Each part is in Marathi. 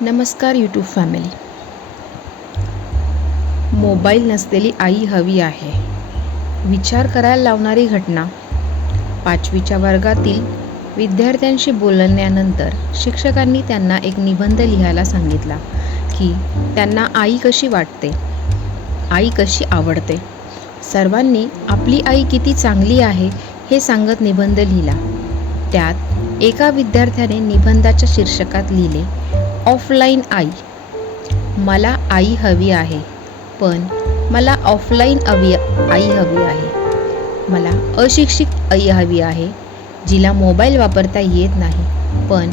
नमस्कार यूट्यूब फॅमिली मोबाईल नसलेली आई हवी आहे. विचार करायला लावणारी घटना. पाचवीच्या वर्गातील विद्यार्थ्यांशी बोलण्यानंतर शिक्षकांनी त्यांना एक निबंध लिहायला सांगितला की त्यांना आई कशी वाटते? आई कशी आवडते? सर्वांनी आपली आई किती चांगली आहे हे सांगत निबंध लिहिला. त्यात एका विद्यार्थ्याने निबंधाच्या शीर्षकात लिहिले ऑफलाईन आई. मला आई हवी आहे पण मला ऑफलाईन हवी आई हवी आहे. मला अशिक्षित आई हवी आहे जिला मोबाईल वापरता येत नाही पण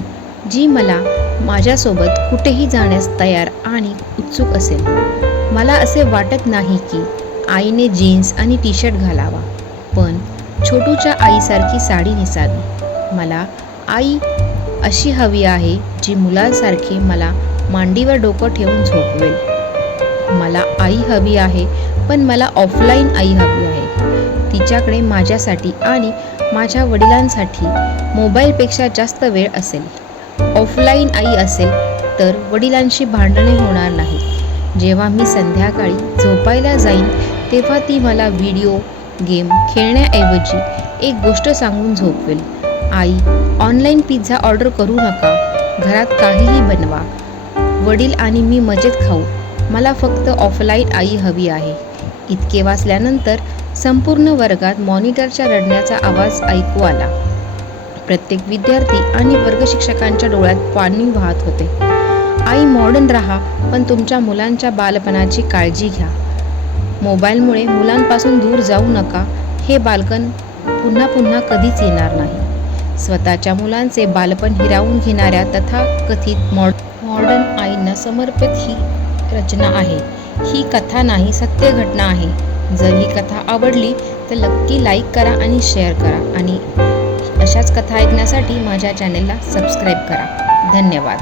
जी मला माझ्यासोबत कुठेही जाण्यास तयार आणि उत्सुक असेल. मला असे वाटत नाही की आईने जीन्स आणि टी शर्ट घालावा पण छोटूच्या आईसारखी साडी नेसावी. मला आई अशी हवी आहे जी मुलांसारखी मला मांडीवर डोकं ठेवून झोपवेल. मला आई हवी आहे पण मला ऑफलाईन आई हवी आहे. तिच्याकडे माझ्यासाठी आणि माझ्या वडिलांसाठी मोबाईलपेक्षा जास्त वेळ असेल. ऑफलाईन आई असेल तर वडिलांशी भांडणे होणार नाही. जेव्हा मी संध्याकाळी झोपायला जाईन तेव्हा ती मला व्हिडिओ गेम खेळण्याऐवजी एक गोष्ट सांगून झोपवेल. आई ऑनलाईन पिझ्झा ऑर्डर करू नका. घरात काहीही बनवा. वडील आणि मी मजेत खाऊ. मला फक्त ऑफलाईन आई हवी आहे. इतके वाचल्यानंतर संपूर्ण वर्गात मॉनिटरच्या रडण्याचा आवाज ऐकू आला. प्रत्येक विद्यार्थी आणि वर्गशिक्षकांच्या डोळ्यात पाणी वाहत होते. आई मॉडर्न राहा पण तुमच्या मुलांच्या बालपणाची काळजी घ्या. मोबाईलमुळे मुलांपासून दूर जाऊ नका. हे बालकन पुन्हा पुन्हा कधीच येणार नाही. स्वतःच्या मुलांचे बालपण हिरावून घेणाऱ्या तथाकथित मॉड मॉडर्न आईंना समर्पित ही रचना आहे. ही कथा नाही सत्य घटना आहे. जर ही कथा आवडली तर नक्की लाईक करा आणि शेअर करा. आणि अशाच कथा ऐकण्यासाठी माझ्या चॅनेलला सबस्क्राईब करा. धन्यवाद.